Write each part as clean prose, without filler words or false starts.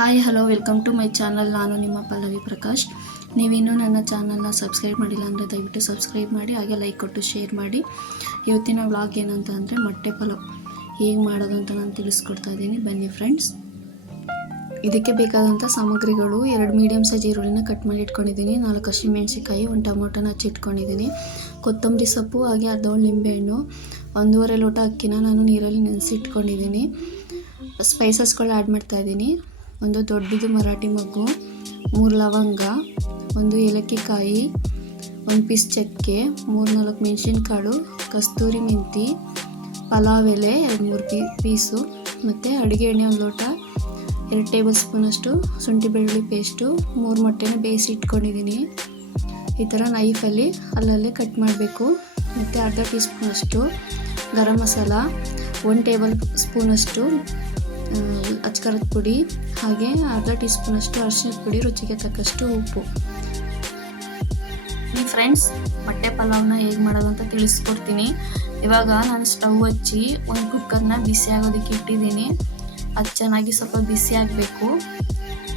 Hi hello welcome to my channel. ನಾನು ನಿಮ್ಮ ಪಲ್ಲವಿ ಪ್ರಕಾಶ್. ನೀವಿನ್ನೂ ನನ್ನ ಚಾನಲ್ನ ಸಬ್ಸ್ಕ್ರೈಬ್ ಮಾಡಿಲ್ಲ ಅಂದರೆ ದಯವಿಟ್ಟು ಸಬ್ಸ್ಕ್ರೈಬ್ ಮಾಡಿ, ಹಾಗೆ ಲೈಕ್ ಕೊಟ್ಟು ಶೇರ್ ಮಾಡಿ. ಇವತ್ತಿನ ವ್ಲಾಗ್ ಏನಂತ ಅಂದರೆ ಮೊಟ್ಟೆ ಪಲಾವ್ ಹೇಗೆ ಮಾಡೋದು ಅಂತ ನಾನು ತಿಳಿಸ್ಕೊಡ್ತಾ ಇದ್ದೀನಿ. ಬನ್ನಿ ಫ್ರೆಂಡ್ಸ್. ಇದಕ್ಕೆ ಬೇಕಾದಂಥ ಸಾಮಗ್ರಿಗಳು: 2 ಮೀಡಿಯಮ್ ಸೈಜ್ ಈರುಳ್ಳಿನ ಕಟ್ ಮಾಡಿ ಇಟ್ಕೊಂಡಿದ್ದೀನಿ, 4 ಹಸಿಮೆಣಸಿಕಾಯಿ, 1 ಟೊಮೊಟೊನ ಹಚ್ಚಿಟ್ಕೊಂಡಿದ್ದೀನಿ, ಕೊತ್ತಂಬರಿ ಸೊಪ್ಪು, ಹಾಗೆ ಅರ್ಧ ನಿಂಬೆಹಣ್ಣು, 1.5 ಲೋಟ ಅಕ್ಕಿನ ನಾನು ನೀರಲ್ಲಿ ನೆನೆಸಿಟ್ಕೊಂಡಿದ್ದೀನಿ. ಸ್ಪೈಸಸ್ಗಳು ಆ್ಯಡ್ ಮಾಡ್ತಾಯಿದ್ದೀನಿ: 1 ದೊಡ್ಡದು ಮರಾಠಿ ಮೊಗ್ಗು, 3 ಲವಂಗ, 1 ಏಲಕ್ಕಿ ಕಾಯಿ, 1 ಪೀಸ್ ಚಕ್ಕೆ, 3-4 ಮೆಣಸಿನ್ಕಾಳು, ಕಸ್ತೂರಿ ಮೆಂತಿ, ಪಲಾವ್ ಎಲೆ 2-3 ಪೀಸು, ಮತ್ತು ಅಡುಗೆ ಎಣ್ಣೆ 1 ಲೋಟ, 2 ಟೇಬಲ್ ಸ್ಪೂನಷ್ಟು ಶುಂಠಿ ಬೆಳ್ಳುಳ್ಳಿ ಪೇಸ್ಟು, 3 ಮೊಟ್ಟೆನ ಬೇಯಿಸಿ ಇಟ್ಕೊಂಡಿದ್ದೀನಿ. ಈ ಥರ ನೈಫಲ್ಲಿ ಅಲ್ಲಲ್ಲೇ ಕಟ್ ಮಾಡಬೇಕು. ಮತ್ತು ಅರ್ಧ ಟೀ ಸ್ಪೂನಷ್ಟು ಗರಂ ಮಸಾಲ, 1 ಟೇಬಲ್ ಸ್ಪೂನಷ್ಟು ಅಚ್ಕಾರದ ಪುಡಿ, ಹಾಗೆ ಅರ್ಧ ಟೀ ಸ್ಪೂನಷ್ಟು ಅರಿಶಿಣದ ಪುಡಿ, ರುಚಿಗೆ ತಕ್ಕಷ್ಟು ಉಪ್ಪು. ಫ್ರೆಂಡ್ಸ್, ಮೊಟ್ಟೆ ಪಲಾವ್ನ ಹೇಗೆ ಮಾಡೋದು ಅಂತ ತಿಳಿಸ್ಕೊಡ್ತೀನಿ. ಇವಾಗ ನಾನು ಸ್ಟವ್ ಹಚ್ಚಿ ಒಂದು ಕುಕ್ಕರ್ನ ಬಿಸಿ ಆಗೋದಕ್ಕೆ ಇಟ್ಟಿದ್ದೀನಿ. ಅದು ಚೆನ್ನಾಗಿ ಸ್ವಲ್ಪ ಬಿಸಿ ಆಗಬೇಕು.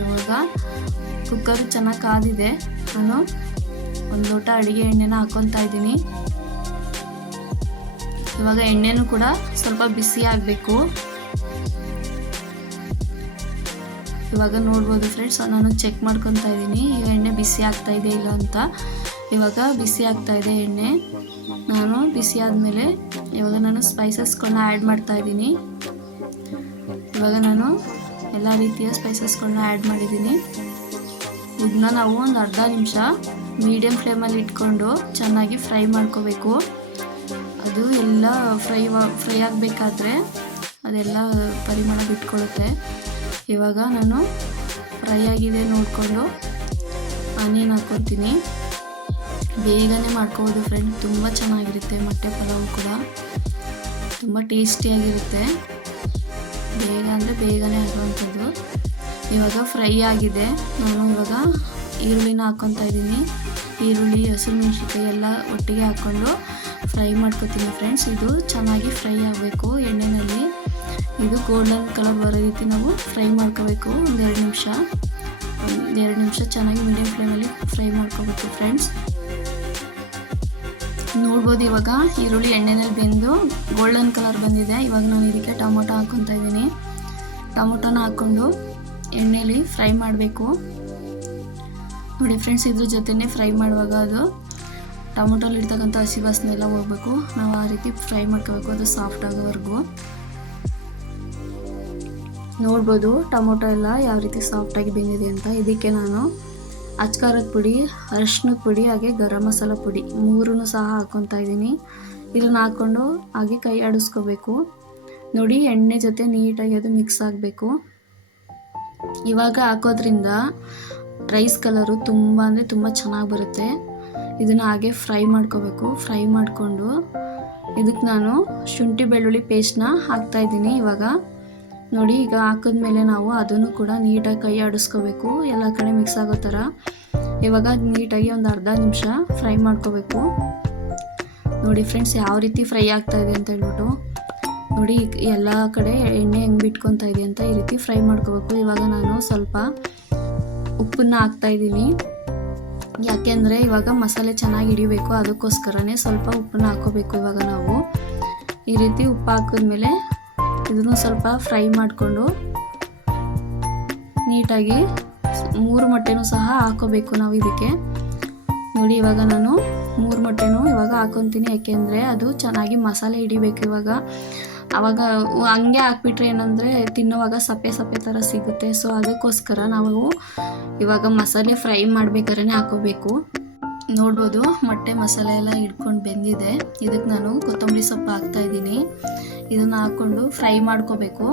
ಇವಾಗ ಕುಕ್ಕರ್ ಚೆನ್ನಾಗಿ ಕಾದಿದೆ. ನಾನು 1 ಲೋಟ ಅಡುಗೆ ಎಣ್ಣೆನ ಹಾಕ್ಕೊತಾ ಇದ್ದೀನಿ. ಇವಾಗ ಎಣ್ಣೆನೂ ಕೂಡ ಸ್ವಲ್ಪ ಬಿಸಿ ಆಗಬೇಕು. ಇವಾಗ ನೋಡ್ಬೋದು ಫ್ರೆಂಡ್ಸ್, ನಾನು ಚೆಕ್ ಮಾಡ್ಕೊತಾ ಇದ್ದೀನಿ ಈಗ ಎಣ್ಣೆ ಬಿಸಿ ಆಗ್ತಾ ಇದೆ ಇಲ್ಲ ಅಂತ. ಇವಾಗ ಬಿಸಿ ಆಗ್ತಾ ಇದೆ ಎಣ್ಣೆ. ನಾನು ಬಿಸಿ ಆದಮೇಲೆ ಇವಾಗ ನಾನು ಸ್ಪೈಸಸ್ಗಳನ್ನ ಆ್ಯಡ್ ಮಾಡ್ತಾ ಇದ್ದೀನಿ. ಇವಾಗ ನಾನು ಎಲ್ಲ ರೀತಿಯ ಸ್ಪೈಸಸ್ಗಳನ್ನ ಆ್ಯಡ್ ಮಾಡಿದ್ದೀನಿ. ಇದನ್ನ ನಾವು ಒಂದು ಅರ್ಧ ನಿಮಿಷ ಮೀಡಿಯಮ್ ಫ್ಲೇಮಲ್ಲಿ ಇಟ್ಕೊಂಡು ಚೆನ್ನಾಗಿ ಫ್ರೈ ಮಾಡ್ಕೋಬೇಕು. ಅದು ಎಲ್ಲ ಫ್ರೈ ಆಗಬೇಕಾದ್ರೆ ಅದೆಲ್ಲ ಪರಿಮಳ ಬಿಟ್ಕೊಳ್ಳುತ್ತೆ. ಇವಾಗ ನಾನು ಫ್ರೈ ಆಗಿದೆ ನೋಡಿಕೊಂಡು ಆನಿಯನ್ ಹಾಕ್ಕೊತೀನಿ. ಬೇಗನೆ ಮಾಡ್ಕೋಬೋದು ಫ್ರೆಂಡ್, ತುಂಬ ಚೆನ್ನಾಗಿರುತ್ತೆ. ಮೊಟ್ಟೆ ಪಲಾವ್ ಕೂಡ ತುಂಬ ಟೇಸ್ಟಿಯಾಗಿರುತ್ತೆ. ಬೇಗ ಅಂದರೆ ಬೇಗನೆ ಆಗುವಂಥದ್ದು. ಇವಾಗ ಫ್ರೈ ಆಗಿದೆ. ನಾನು ಇವಾಗ ಈರುಳ್ಳಿನ ಹಾಕ್ಕೊತಾ ಇದ್ದೀನಿ. ಈರುಳ್ಳಿ, ಹಸಿಮೆಣಸಿನ್ಕಾಯಿ ಎಲ್ಲ ಒಟ್ಟಿಗೆ ಹಾಕ್ಕೊಂಡು ಫ್ರೈ ಮಾಡ್ಕೊತೀನಿ ಫ್ರೆಂಡ್ಸ್. ಇದು ಚೆನ್ನಾಗಿ ಫ್ರೈ ಆಗಬೇಕು ಎಣ್ಣೆಯಲ್ಲಿ. ಇದು ಗೋಲ್ಡನ್ ಕಲರ್ ಬರೋ ರೀತಿ ನಾವು ಫ್ರೈ ಮಾಡ್ಕೋಬೇಕು. 2 ನಿಮಿಷ ಚೆನ್ನಾಗಿ ಮೀಡಿಯಮ್ ಫ್ಲೇಮಲ್ಲಿ ಫ್ರೈ ಮಾಡ್ಕೋಬೇಕು ಫ್ರೆಂಡ್ಸ್. ನೋಡ್ಬೋದು, ಇವಾಗ ಈರುಳ್ಳಿ ಎಣ್ಣೆನಲ್ಲಿ ಬೆಂದು ಗೋಲ್ಡನ್ ಕಲರ್ ಬಂದಿದೆ. ಇವಾಗ ನಾನು ಇದಕ್ಕೆ ಟೊಮೊಟೊ ಹಾಕ್ಕೊತಾ ಇದ್ದೀನಿ. ಟೊಮೊಟೊನ ಹಾಕ್ಕೊಂಡು ಎಣ್ಣೆಯಲ್ಲಿ ಫ್ರೈ ಮಾಡಬೇಕು. ನೋಡಿ ಫ್ರೆಂಡ್ಸ್, ಇದ್ರ ಜೊತೆನೇ ಫ್ರೈ ಮಾಡುವಾಗ ಅದು ಟೊಮೊಟೊಲ್ಲಿ ಇರ್ತಕ್ಕಂಥ ಹಸಿ ವಾಸನೆ ಎಲ್ಲ ಹೋಗ್ಬೇಕು. ನಾವು ಆ ರೀತಿ ಫ್ರೈ ಮಾಡ್ಕೋಬೇಕು, ಅದು ಸಾಫ್ಟ್ ಆಗೋವರೆಗೂ. ನೋಡ್ಬೋದು ಟೊಮೊಟೊ ಎಲ್ಲ ಯಾವ ರೀತಿ ಸಾಫ್ಟಾಗಿ ಬೆಂದಿದೆ ಅಂತ. ಇದಕ್ಕೆ ನಾನು ಅಚ್ಕಾರದ ಪುಡಿ, ಅರಿಶಿಣದ ಪುಡಿ, ಹಾಗೆ ಗರಂ ಮಸಾಲ ಪುಡಿ 3 ಸಹ ಹಾಕ್ಕೊತಾ ಇದ್ದೀನಿ. ಇದನ್ನು ಹಾಕ್ಕೊಂಡು ಹಾಗೆ ಕೈ ಆಡಿಸ್ಕೋಬೇಕು. ನೋಡಿ, ಎಣ್ಣೆ ಜೊತೆ ನೀಟಾಗಿ ಅದು ಮಿಕ್ಸ್ ಆಗಬೇಕು. ಇವಾಗ ಹಾಕೋದ್ರಿಂದ ರೈಸ್ ಕಲರು ತುಂಬ ಅಂದರೆ ತುಂಬ ಚೆನ್ನಾಗಿ ಬರುತ್ತೆ. ಇದನ್ನು ಹಾಗೆ ಫ್ರೈ ಮಾಡ್ಕೋಬೇಕು. ಫ್ರೈ ಮಾಡಿಕೊಂಡು ಇದಕ್ಕೆ ನಾನು ಶುಂಠಿ ಬೆಳ್ಳುಳ್ಳಿ ಪೇಸ್ಟ್ನ ಹಾಕ್ತಾಯಿದ್ದೀನಿ. ಇವಾಗ ನೋಡಿ, ಈಗ ಹಾಕಿದ್ಮೇಲೆ ನಾವು ಅದನ್ನು ಕೂಡ ನೀಟಾಗಿ ಕೈ ಆಡಿಸ್ಕೋಬೇಕು, ಎಲ್ಲ ಕಡೆ ಮಿಕ್ಸ್ ಆಗೋ ಥರ. ಇವಾಗ ನೀಟಾಗಿ ಒಂದು ಅರ್ಧ ನಿಮಿಷ ಫ್ರೈ ಮಾಡ್ಕೋಬೇಕು. ನೋಡಿ ಫ್ರೆಂಡ್ಸ್, ಯಾವ ರೀತಿ ಫ್ರೈ ಆಗ್ತಾಯಿದೆ ಅಂತ ಹೇಳ್ಬಿಟ್ಟು. ನೋಡಿ ಎಲ್ಲ ಕಡೆ ಎಣ್ಣೆ ಹೆಂಗೆ ಬಿಟ್ಕೊತಾ ಇದೆ ಅಂತ ಈ ರೀತಿ ಫ್ರೈ ಮಾಡ್ಕೋಬೇಕು. ಇವಾಗ ನಾನು ಸ್ವಲ್ಪ ಉಪ್ಪನ್ನ ಹಾಕ್ತಾಯಿದ್ದೀನಿ. ಯಾಕೆಂದರೆ ಇವಾಗ ಮಸಾಲೆ ಚೆನ್ನಾಗಿ ಹಿಡಿಬೇಕು, ಅದಕ್ಕೋಸ್ಕರನೇ ಸ್ವಲ್ಪ ಉಪ್ಪನ್ನ ಹಾಕ್ಕೋಬೇಕು. ಇವಾಗ ನಾವು ಈ ರೀತಿ ಉಪ್ಪು ಹಾಕಿದ್ಮೇಲೆ ಇದನ್ನು ಸ್ವಲ್ಪ ಫ್ರೈ ಮಾಡಿಕೊಂಡು ನೀಟಾಗಿ 3 ಮೊಟ್ಟೆನೂ ಸಹ ಹಾಕೋಬೇಕು ನಾವು ಇದಕ್ಕೆ. ನೋಡಿ, ಇವಾಗ ನಾನು 3 ಮೊಟ್ಟೆನೂ ಇವಾಗ ಹಾಕೊತೀನಿ. ಯಾಕೆಂದರೆ ಅದು ಚೆನ್ನಾಗಿ ಮಸಾಲೆ ಹಿಡಿಬೇಕು. ಇವಾಗ ಆವಾಗ ಹಂಗೆ ಹಾಕ್ಬಿಟ್ರೆ ಏನಂದರೆ ತಿನ್ನೋವಾಗ ಸಪ್ಪೆ ಥರ ಸಿಗುತ್ತೆ. ಸೊ ಅದಕ್ಕೋಸ್ಕರ ನಾವು ಇವಾಗ ಮಸಾಲೆ ಫ್ರೈ ಮಾಡಬೇಕಾದ್ರೆ ಹಾಕೋಬೇಕು. ನೋಡ್ಬೋದು, ಮೊಟ್ಟೆ ಮಸಾಲೆ ಎಲ್ಲ ಹಿಡ್ಕೊಂಡು ಬೆಂದಿದೆ. ಇದಕ್ಕೆ ನಾನು ಕೊತ್ತಂಬರಿ ಸೊಪ್ಪು ಹಾಕ್ತಾಯಿದ್ದೀನಿ. ಇದನ್ನು ಹಾಕ್ಕೊಂಡು ಫ್ರೈ ಮಾಡ್ಕೋಬೇಕು.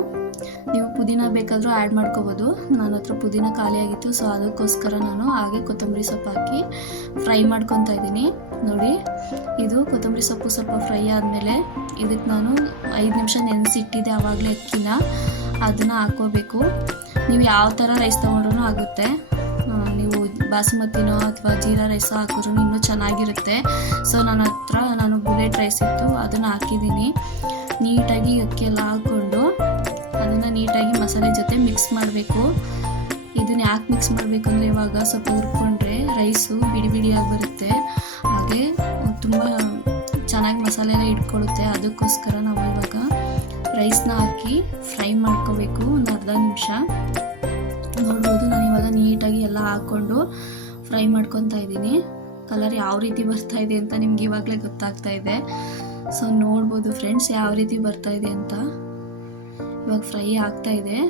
ನೀವು ಪುದೀನ ಬೇಕಾದರೂ ಆ್ಯಡ್ ಮಾಡ್ಕೋಬೋದು. ನನ್ನ ಹತ್ರ ಪುದೀನ ಖಾಲಿಯಾಗಿತ್ತು, ಸೊ ಅದಕ್ಕೋಸ್ಕರ ನಾನು ಹಾಗೆ ಕೊತ್ತಂಬರಿ ಸೊಪ್ಪು ಹಾಕಿ ಫ್ರೈ ಮಾಡ್ಕೊತಾ ಇದ್ದೀನಿ. ನೋಡಿ, ಇದು ಕೊತ್ತಂಬರಿ ಸೊಪ್ಪು ಸ್ವಲ್ಪ ಫ್ರೈ ಆದಮೇಲೆ ಇದಕ್ಕೆ ನಾನು 5 ನಿಮಿಷ ನೆನೆಸಿಟ್ಟಿದ್ದೆ ಆವಾಗಲೇ ಅಕ್ಕಿನ, ಅದನ್ನು ಹಾಕ್ಕೋಬೇಕು. ನೀವು ಯಾವ ಥರ ರೈಸ್ ತೊಗೊಂಡ್ರೂ ಆಗುತ್ತೆ. ನೀವು ಬಾಸುಮತಿನೋ ಅಥವಾ ಜೀರಾ ರೈಸೋ ಹಾಕಿದ್ರೂ ಇನ್ನೂ ಚೆನ್ನಾಗಿರುತ್ತೆ. ಸೊ ನನ್ನ ಹತ್ರ ಬುಲೆಟ್ ರೈಸ್ ಇತ್ತು, ಅದನ್ನು ಹಾಕಿದ್ದೀನಿ. ನೀಟಾಗಿ ಅಕ್ಕಿ ಎಲ್ಲ ಹಾಕ್ಕೊಂಡು ಅದನ್ನು ನೀಟಾಗಿ ಮಸಾಲೆ ಜೊತೆ ಮಿಕ್ಸ್ ಮಾಡಬೇಕು. ಇದನ್ನು ಯಾಕೆ ಮಿಕ್ಸ್ ಮಾಡಬೇಕಂದ್ರೆ ಇವಾಗ ಸ್ವಲ್ಪ ಹುರ್ಕೊಂಡ್ರೆ ರೈಸು ಬಿಡಿ ಬಿಡಿಯಾಗಿ ಬರುತ್ತೆ, ಹಾಗೆ ತುಂಬ ಚೆನ್ನಾಗಿ ಮಸಾಲೆ ಎಲ್ಲ ಇಟ್ಕೊಳ್ಳುತ್ತೆ. ಅದಕ್ಕೋಸ್ಕರ ನಾವು ಇವಾಗ ರೈಸ್ನ ಹಾಕಿ ಫ್ರೈ ಮಾಡ್ಕೋಬೇಕು ಒಂದು ಅರ್ಧ ನಿಮಿಷ. ನೋಡ್ಬೋದು ನಾನು ಇವಾಗ ನೀಟಾಗಿ ಎಲ್ಲ ಹಾಕ್ಕೊಂಡು ಫ್ರೈ ಮಾಡ್ಕೊತಾ ಇದ್ದೀನಿ. ಕಲರ್ ಯಾವ ರೀತಿ ಬರ್ತಾ ಇದೆ ಅಂತ ನಿಮ್ಗೆ ಇವಾಗಲೇ ಗೊತ್ತಾಗ್ತಾ ಇದೆ. ಸೊ ನೋಡ್ಬೋದು ಫ್ರೆಂಡ್ಸ್ ಯಾವ ರೀತಿ ಬರ್ತಾ ಇದೆ ಅಂತ. ಇವಾಗ ಫ್ರೈ ಆಗ್ತಾ ಇದೆ.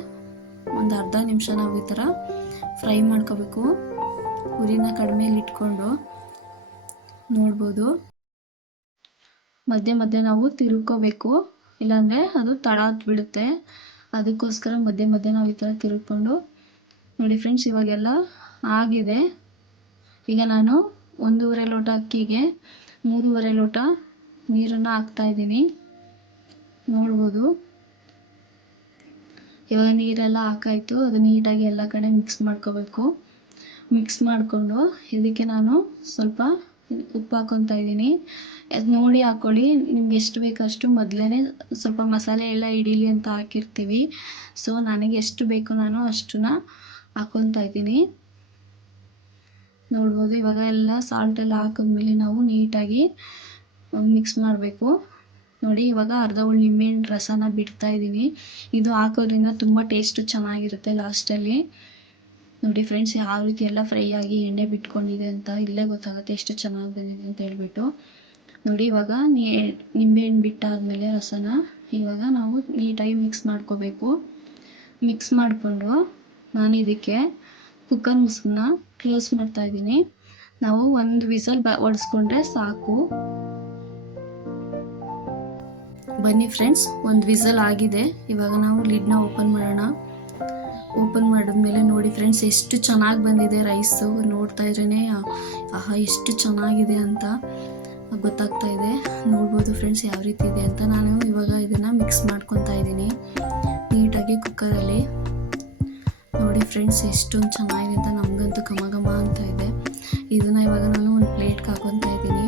ಒಂದು ಅರ್ಧ ನಿಮಿಷ ನಾವು ಈ ಥರ ಫ್ರೈ ಮಾಡ್ಕೋಬೇಕು, ಉರಿನ ಕಡಿಮೆಯಲ್ಲಿ ಇಟ್ಕೊಂಡು. ನೋಡ್ಬೋದು ಮಧ್ಯೆ ಮಧ್ಯೆ ನಾವು ತಿರುಗ್ಕೋಬೇಕು, ಇಲ್ಲಾಂದರೆ ಅದು ತಳ ಬಿಡುತ್ತೆ. ಅದಕ್ಕೋಸ್ಕರ ಮಧ್ಯೆ ಮಧ್ಯೆ ನಾವು ಈ ಥರ ತಿರುಗ್ಕೊಂಡು. ನೋಡಿ ಫ್ರೆಂಡ್ಸ್ ಇವಾಗೆಲ್ಲ ಆಗಿದೆ. ಈಗ ನಾನು 1.5 ಲೋಟ ಅಕ್ಕಿಗೆ 3.5 ಲೋಟ ನೀರನ್ನು ಹಾಕ್ತಾ ಇದ್ದೀನಿ. ನೋಡ್ಬೋದು ಇವಾಗ ನೀರೆಲ್ಲ ಹಾಕಾಯ್ತು. ಅದು ನೀಟಾಗಿ ಎಲ್ಲ ಕಡೆ ಮಿಕ್ಸ್ ಮಾಡ್ಕೋಬೇಕು. ಮಿಕ್ಸ್ ಮಾಡಿಕೊಂಡು ಇದಕ್ಕೆ ನಾನು ಸ್ವಲ್ಪ ಉಪ್ಪು ಹಾಕ್ಕೊತಾ ಇದ್ದೀನಿ. ಅದು ನೋಡಿ ಹಾಕ್ಕೊಳ್ಳಿ, ನಿಮ್ಗೆ ಎಷ್ಟು ಬೇಕಷ್ಟು. ಮೊದಲೇ ಸ್ವಲ್ಪ ಮಸಾಲೆ ಎಲ್ಲ ಹಿಡೀಲಿ ಅಂತ ಹಾಕಿರ್ತೀವಿ. ಸೊ ನನಗೆ ಎಷ್ಟು ಬೇಕು ನಾನು ಅಷ್ಟನ್ನ ಹಾಕ್ಕೊತಾ ಇದ್ದೀನಿ. ನೋಡ್ಬೋದು ಇವಾಗ ಎಲ್ಲ ಸಾಲ್ಟ್ ಎಲ್ಲ ಹಾಕಿದ್ಮೇಲೆ ನಾವು ನೀಟಾಗಿ ಮಿಕ್ಸ್ ಮಾಡಬೇಕು. ನೋಡಿ ಇವಾಗ ಅರ್ಧ ಹುಳಿ ನಿಂಬೆಹಣ್ಣು ರಸನ ಬಿಡ್ತಾ ಇದ್ದೀನಿ. ಇದು ಹಾಕೋದ್ರಿಂದ ತುಂಬ ಟೇಸ್ಟು ಚೆನ್ನಾಗಿರುತ್ತೆ ಲಾಸ್ಟಲ್ಲಿ. ನೋಡಿ ಫ್ರೆಂಡ್ಸ್ ಯಾವ ರೀತಿ ಎಲ್ಲ ಫ್ರೈ ಆಗಿ ಎಣ್ಣೆ ಬಿಟ್ಕೊಂಡಿದೆ ಅಂತ ಇಲ್ಲೇ ಗೊತ್ತಾಗುತ್ತೆ ಎಷ್ಟು ಚೆನ್ನಾಗಿ ಬಂದಿದೆ ಅಂತ ಹೇಳ್ಬಿಟ್ಟು. ನೋಡಿ ಇವಾಗ ನಿಂಬೆಹಣ್ಣು ಬಿಟ್ಟಾದಮೇಲೆ ರಸನ ಇವಾಗ ನಾವು ನೀಟಾಗಿ ಮಿಕ್ಸ್ ಮಾಡ್ಕೋಬೇಕು. ಮಿಕ್ಸ್ ಮಾಡಿಕೊಂಡು ನಾನು ಇದಕ್ಕೆ ಕುಕ್ಕರ್ ಮುಸುಕನ್ನ ಕ್ಲೋಸ್ ಮಾಡ್ತಾ ಇದ್ದೀನಿ. ನಾವು ಒಂದು ವಿಸಲ್ ಹೊಡೆಸ್ಕೊಂಡ್ರೆ ಸಾಕು. ಬನ್ನಿ ಫ್ರೆಂಡ್ಸ್, ಒಂದು ವಿಸಲ್ ಆಗಿದೆ. ಇವಾಗ ನಾವು ಲಿಡ್ನ ಓಪನ್ ಮಾಡೋಣ. ಓಪನ್ ಮಾಡಿದ್ಮೇಲೆ ನೋಡಿ ಫ್ರೆಂಡ್ಸ್ ಎಷ್ಟು ಚೆನ್ನಾಗಿ ಬಂದಿದೆ ರೈಸು. ನೋಡ್ತಾ ಇದ್ರೇ ಆಹಾ ಎಷ್ಟು ಚೆನ್ನಾಗಿದೆ ಅಂತ ಗೊತ್ತಾಗ್ತಾ ಇದೆ. ನೋಡ್ಬೋದು ಫ್ರೆಂಡ್ಸ್ ಯಾವ ರೀತಿ ಇದೆ ಅಂತ. ನಾನು ಇವಾಗ ಇದನ್ನು ಮಿಕ್ಸ್ ಮಾಡ್ಕೊತಾ ಇದ್ದೀನಿ ನೀಟಾಗಿ ಕುಕ್ಕರಲ್ಲಿ. ನೋಡಿ ಫ್ರೆಂಡ್ಸ್ ಎಷ್ಟೊಂದು ಚೆನ್ನಾಗಿದೆ ಅಂತ, ನಮಗಂತೂ ಘಮ ಘಮ ಅಂತ ಇದೆ. ಇದನ್ನು ಇವಾಗ ನಾನು ಒಂದು ಪ್ಲೇಟ್ಗೆ ಹಾಕೊತಾ ಇದ್ದೀನಿ.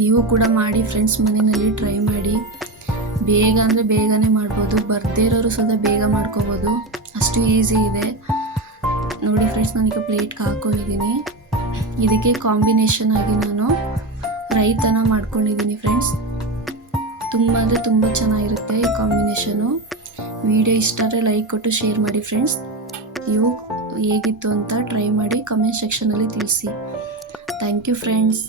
ನೀವು ಕೂಡ ಮಾಡಿ ಫ್ರೆಂಡ್ಸ್, ಮನೆಯಲ್ಲಿ ಟ್ರೈ ಮಾಡಿ. ಬೇಗ ಅಂದರೆ ಬೇಗನೆ ಮಾಡ್ಬೋದು, ಬರ್ದೇ ಇರೋರು ಸಹ ಬೇಗ ಮಾಡ್ಕೋಬೋದು, ಅಷ್ಟು ಈಸಿ ಇದೆ. ನೋಡಿ ಫ್ರೆಂಡ್ಸ್ ನಾನೀಗ ಪ್ಲೇಟ್ಗೆ ಹಾಕ್ಕೊಂಡಿದ್ದೀನಿ. ಇದಕ್ಕೆ ಕಾಂಬಿನೇಷನ್ ಆಗಿ ನಾನು ರೈತನ ಮಾಡ್ಕೊಂಡಿದ್ದೀನಿ ಫ್ರೆಂಡ್ಸ್. ತುಂಬ ಅಂದರೆ ತುಂಬ ಚೆನ್ನಾಗಿರುತ್ತೆ ಈ ಕಾಂಬಿನೇಷನು. ವಿಡಿಯೋ ಇಷ್ಟ ಆದರೆ ಲೈಕ್ ಕೊಟ್ಟು ಶೇರ್ ಮಾಡಿ ಫ್ರೆಂಡ್ಸ್. ನೀವು ಹೇಗಿತ್ತು ಅಂತ ಟ್ರೈ ಮಾಡಿ ಕಮೆಂಟ್ ಸೆಕ್ಷನಲ್ಲಿ ತಿಳಿಸಿ. Thank you friends.